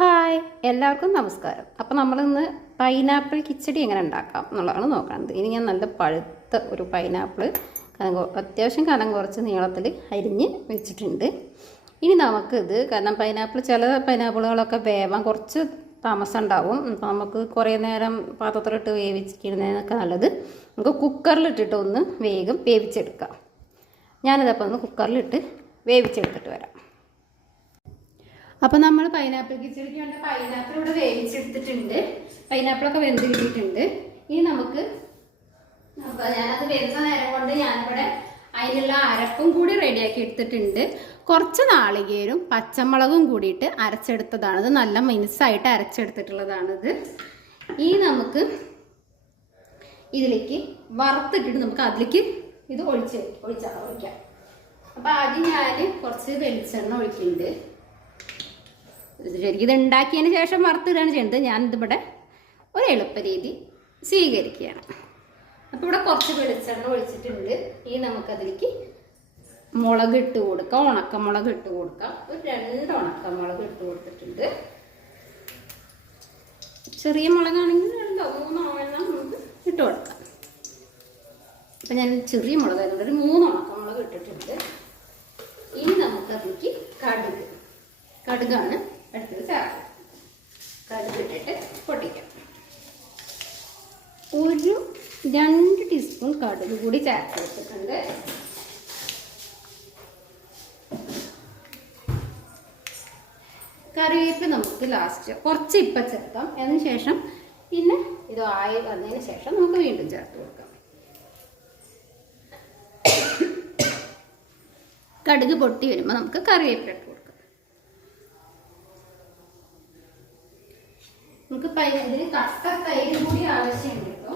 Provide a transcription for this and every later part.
Hi എല്ലാവർക്കും നമസ്കാരം. അപ്പോൾ നമ്മളിന്ന് പൈനാപ്പിൾ കിച്ചടി എങ്ങനെ ഉണ്ടാക്കാം എന്നുള്ളതാണ് നോക്കുന്നത് ഇനി ഞാൻ നല്ല പഴുത്ത ഒരു പൈനാപ്പിൾ അത്യാവശ്യം കനം കുറച്ച് നീളത്തിൽ അരിഞ്ഞ് വെച്ചിട്ടുണ്ട്. ഇനി നമുക്കിത് കാരണം പൈനാപ്പിൾ ചില പൈനാപ്പിളുകളൊക്കെ വേവാൻ കുറച്ച് താമസം ഉണ്ടാവും. അപ്പോൾ നമുക്ക് കുറേ നേരം പാത്രത്തിലിട്ട് വേവിച്ചിരിക്കുന്നതിനൊക്കെ നല്ലത് നമുക്ക് കുക്കറിലിട്ടിട്ട് ഒന്ന് വേഗം വേവിച്ചെടുക്കാം. ഞാനിതപ്പോൾ ഒന്ന് കുക്കറിലിട്ട് വേവിച്ചെടുത്തിട്ട് വരാം. അപ്പോൾ നമ്മൾ പൈനാപ്പിൾ കിച്ചടിക്ക് വേണ്ട പൈനാപ്പിൾ ഇവിടെ വേവിച്ചെടുത്തിട്ടുണ്ട്. പൈനാപ്പിളൊക്കെ വെന്ത് കിട്ടിയിട്ടുണ്ട്. ഇനി നമുക്ക് അപ്പോൾ ഞാനത് വരുന്ന നേരം കൊണ്ട് ഞാനിവിടെ അതിനുള്ള അരപ്പും കൂടി റെഡിയാക്കി എടുത്തിട്ടുണ്ട്. കുറച്ച് നാളികേരും പച്ചമുളകും കൂടിയിട്ട് അരച്ചെടുത്തതാണ്. നല്ല മിനുസായിട്ട് അരച്ചെടുത്തിട്ടുള്ളതാണിത്. ഇനി നമുക്ക് ഇതിലേക്ക് വറുത്തിട്ടിട്ട് നമുക്ക് അതിലേക്ക് ഇത് ഒഴിച്ച് ഒഴിച്ചാൽ ഒഴിക്കാം. അപ്പോൾ ആദ്യം ഞാൻ കുറച്ച് വെളിച്ചെണ്ണ ഒഴിക്കുന്നുണ്ട്. ശരിക്കും ഇത് ഉണ്ടാക്കിയതിന് ശേഷം വറുത്തിടുകയാണ് ചെയ്യുന്നത്. ഞാൻ ഇതിവിടെ ഒരു എളുപ്പ രീതി സ്വീകരിക്കുകയാണ്. അപ്പോൾ ഇവിടെ കുറച്ച് വെളിച്ചെണ്ണ ഒഴിച്ചിട്ടുണ്ട്. ഇനി നമുക്കതിലേക്ക് മുളക് ഇട്ട് കൊടുക്കാം. ഉണക്കമുളക് ഇട്ട് കൊടുക്കാം. ഒരു രണ്ട് ഉണക്കമുളക് ഇട്ട് കൊടുത്തിട്ടുണ്ട്. ചെറിയ മുളകാണെങ്കിൽ രണ്ടോ മൂന്നോ എണ്ണം നമുക്ക് ഇട്ട് കൊടുക്കാം. അപ്പം ഞാൻ ചെറിയ മുളക് ആയതുകൊണ്ട് ഒരു മൂന്ന് ഉണക്കമുളക് ഇട്ടിട്ടുണ്ട്. ഇനി നമുക്കതിലേക്ക് കടുക്. കടുകാണ് അടുത്തത് ചേർക്കാം കടുകിട്ടിട്ട് പൊട്ടിക്കാം. ഒരു രണ്ട് ടീസ്പൂൺ കടുക് കൂടി ചേർത്ത് വെച്ചിട്ടുണ്ട് കറിവേപ്പ് നമുക്ക് ലാസ്റ്റ് കുറച്ച് ഇപ്പം ചേർക്കാം. അതിന് ശേഷം പിന്നെ ഇത് ആയി വന്നതിന് ശേഷം നമുക്ക് വീണ്ടും ചേർത്ത് കൊടുക്കാം. കടുക് പൊട്ടി വരുമ്പോൾ നമുക്ക് കറിവേപ്പില കൊടുക്കാം ഇതിന് തൈര് കൂടി ആവശ്യമുണ്ട് കേട്ടോ.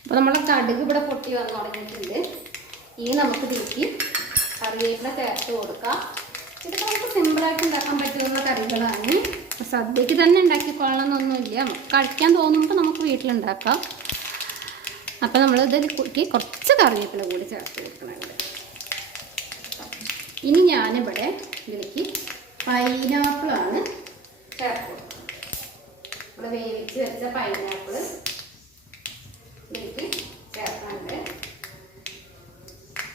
അപ്പോൾ നമ്മളെ കടുക് ഇവിടെ പൊട്ടി വന്ന് തുടങ്ങിയിട്ടുണ്ട്. ഇനി നമുക്ക് തിരിച്ച് കറിവേപ്പില ചേർത്ത് കൊടുക്കാം. ഇതൊക്കെ നമുക്ക് സിമ്പിളായിട്ട് ഉണ്ടാക്കാൻ പറ്റുന്ന കറികളാണ്. സദ്യക്ക് തന്നെ ഉണ്ടാക്കിക്കൊള്ളണമെന്നൊന്നുമില്ല നമുക്ക് കഴിക്കാൻ തോന്നുമ്പോൾ നമുക്ക് വീട്ടിലുണ്ടാക്കാം. അപ്പം നമ്മൾ കൂട്ടി കുറച്ച് കറിവേപ്പില കൂടി ചേർത്ത് കൊടുക്കണം ഇവിടെ. ഇനി ഞാനിവിടെ ഇതിലേക്ക് പൈനാപ്പിളാണ് ചേർത്ത് കൊടുക്കുന്നത്. നമ്മൾ വേവിച്ച് വെച്ച പൈനാപ്പിൾ ഇതിലേക്ക് ചേർക്കാനുണ്ട്.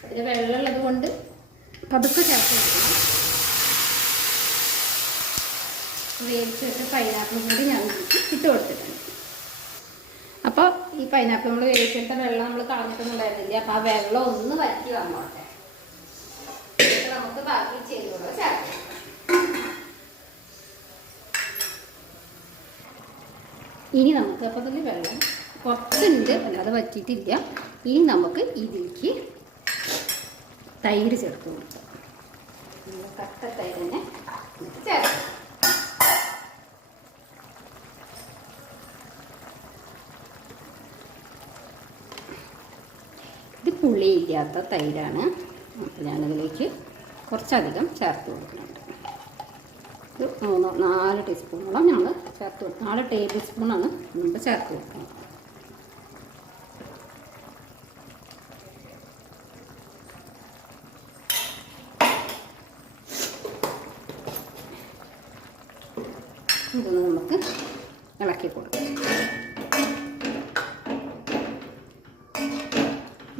അതിൽ വെള്ളമുള്ളത് കൊണ്ട് പതുക്കെ ചേർത്ത് കൊടുക്കണം. വേവിച്ച് വെച്ച പൈനാപ്പിൾ കൂടി ഞാൻ ഇട്ട് കൊടുത്തിട്ടുണ്ട്. ഈ പൈനാപ്പിൾ നമ്മൾ വേവിച്ചെടുത്ത വെള്ളം നമ്മൾ കളഞ്ഞിട്ടൊന്നുണ്ടായിരുന്നില്ല. അപ്പൊ ആ വെള്ളം ഒന്ന് വറ്റി വന്നോട്ടെ. നമുക്ക് ബാക്കി ചെയ്തോളൂ ചേർക്കാം. ഇനി നമുക്ക് അപ്പോൾ അതിൽ വെള്ളം കുറച്ചുണ്ട്. അല്ലാതെ വറ്റിയിട്ടില്ല. ഇനി നമുക്ക് ഇതിലേക്ക് തൈര് ചേർത്ത് കൊടുക്കാം. കട്ട തൈര് തന്നെ ചേർക്കാം. പുളിയില്ലാത്ത തൈരാണ്. അപ്പോൾ ഞാനതിലേക്ക് കുറച്ചധികം ചേർത്ത് കൊടുക്കുന്നുണ്ട്. ഒരു മൂന്നോ നാല് ടീസ്പൂണോളം ഞങ്ങൾ ചേർത്ത് കൊടുക്കും. നാല് ടേബിൾ സ്പൂണാണ് നമ്മൾ ചേർത്ത് കൊടുക്കുന്നത്. ഇതൊന്ന് നമുക്ക് ഇളക്കി കൊടുക്കാം.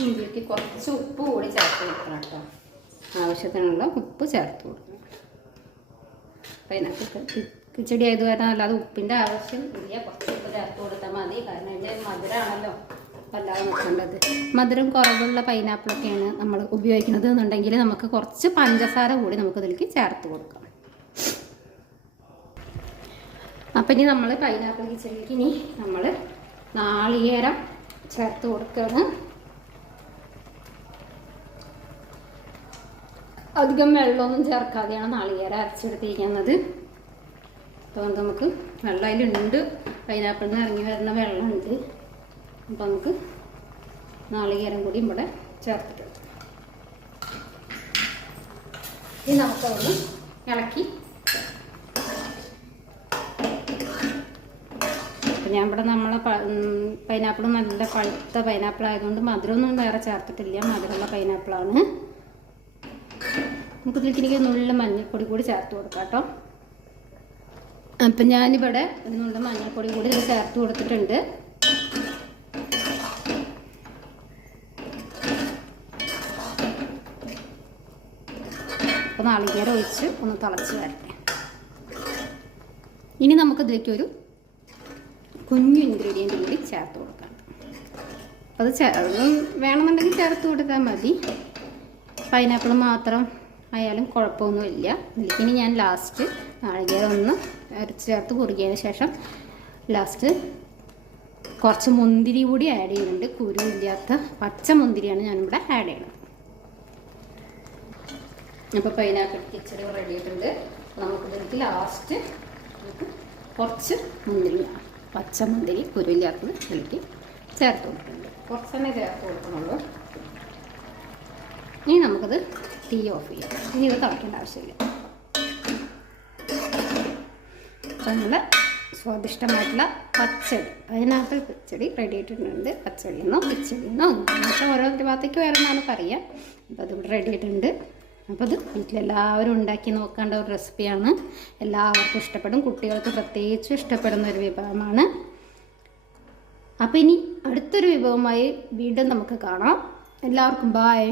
ഇതിലേക്ക് കുറച്ച് ഉപ്പ് കൂടി ചേർത്ത് കൊടുക്കണം കേട്ടോ. ആവശ്യത്തിനുള്ള ഉപ്പ് ചേർത്ത് കൊടുക്കണം. പൈനാപ്പിൾ കിച്ചടി ആയത് കാരണം അല്ലാതെ ഉപ്പിന്റെ ആവശ്യം ഇല്ല. കുറച്ച് ഉപ്പ് ചേർത്ത് കൊടുത്താൽ മതി. കാരണം ഇതിന്റെ മധുരമാണല്ലോ വല്ലാതെ നോക്കേണ്ടത് മധുരം കുറവുള്ള പൈനാപ്പിളൊക്കെയാണ് നമ്മൾ ഉപയോഗിക്കുന്നത് എന്നുണ്ടെങ്കിൽ നമുക്ക് കുറച്ച് പഞ്ചസാര കൂടി നമുക്ക് ഇതിലേക്ക് ചേർത്ത് കൊടുക്കാം. അപ്പം ഇനി നമ്മൾ പൈനാപ്പിൾ കിച്ചടിക്ക് ഇനി നമ്മൾ നാളികേരം ചേർത്ത് കൊടുക്കുകയാണ്. അധികം വെള്ളമൊന്നും ചേർക്കാതെയാണ് നാളികേരം അരച്ചെടുത്തിരിക്കുന്നത്. അപ്പോൾ നമുക്ക് വെള്ളം അതിലുണ്ട്. പൈനാപ്പിൾ നിന്ന് ഇറങ്ങി വരുന്ന വെള്ളമുണ്ട്. അപ്പോൾ നമുക്ക് നാളികേരം കൂടി ഇവിടെ ചേർത്തിട്ടുണ്ട്. ഇനി നമുക്കതൊന്ന് ഇളക്കി. ഞാൻ ഇവിടെ നമ്മളെ പൈനാപ്പിൾ നല്ല പഴുത്ത പൈനാപ്പിൾ ആയതുകൊണ്ട് മധുരമൊന്നും വേറെ ചേർത്തിട്ടില്ല. മധുരമുള്ള പൈനാപ്പിളാണ് നമുക്ക് ഇതിലേക്ക് നുള്ള മഞ്ഞൾപ്പൊടി കൂടി ചേർത്ത് കൊടുക്കാം കേട്ടോ. അപ്പം ഞാനിവിടെ ഒരു നുള്ള മഞ്ഞൾപ്പൊടി കൂടി ഇത് ചേർത്ത് കൊടുത്തിട്ടുണ്ട്. അപ്പോൾ നാളികേരം ഒഴിച്ച് ഒന്ന് തിളച്ച് വരട്ടെ. ഇനി നമുക്കിതിലേക്ക് ഒരു കുഞ്ഞു ഇൻഗ്രീഡിയന്റ് കൂടി ചേർത്ത് കൊടുക്കാം. അത് അത് വേണമെന്നുണ്ടെങ്കിൽ ചേർത്ത് കൊടുത്താൽ മതി. പൈനാപ്പിൾ മാത്രം ആയാലും കുഴപ്പമൊന്നുമില്ല. ഇനി ഞാൻ ലാസ്റ്റ് നാളികേരം ഒന്ന് അരച്ച് ചേർത്ത് കുറുകിയതിന് ശേഷം ലാസ്റ്റ് കുറച്ച് മുന്തിരി കൂടി ആഡ് ചെയ്യുന്നുണ്ട്. കുരുവില്ലാത്ത പച്ച മുന്തിരിയാണ് ഞാനിവിടെ ആഡ് ചെയ്യുന്നത്. അപ്പോൾ പൈനാപ്പിൾ കിച്ചടി റെഡി ആയിട്ടുണ്ട്. നമുക്ക് ഇതിലേക്ക് ലാസ്റ്റ് കുറച്ച് മുന്തിരി പച്ച മുന്തിരി കുരുവില്ലാത്തത് ഇതിലേക്ക് ചേർത്ത് കൊടുക്കുന്നുണ്ട് കുറച്ച് തന്നെ ചേർത്ത് കൊടുക്കണുള്ളൂ ഇനി നമുക്കത് തീ ഓഫ് ചെയ്യാം. ഇനി ഇത് തിളയ്ക്കേണ്ട ആവശ്യമില്ല. അപ്പം നമ്മൾ സ്വാദിഷ്ടമായിട്ടുള്ള പച്ചടി. പൈനാപ്പിൾ പച്ചടി റെഡി ആയിട്ടുണ്ട്. പച്ചടി എന്നോ കിച്ചടി എന്നോ ഓരോ ഭാഗത്തേക്ക് വേറെന്നാണ് പറയുക അപ്പോൾ ഇവിടെ റെഡി ആയിട്ടുണ്ട്. അപ്പോൾ അത് വീട്ടിലെല്ലാവരും ഉണ്ടാക്കി നോക്കേണ്ട ഒരു റെസിപ്പിയാണ് എല്ലാവർക്കും ഇഷ്ടപ്പെടും. കുട്ടികൾക്ക് പ്രത്യേകിച്ചും ഇഷ്ടപ്പെടുന്ന ഒരു വിഭവമാണ്. അപ്പോൾ ഇനി അടുത്തൊരു വിഭവമായി വീണ്ടും നമുക്ക് കാണാം. എല്ലാവർക്കും ബായ്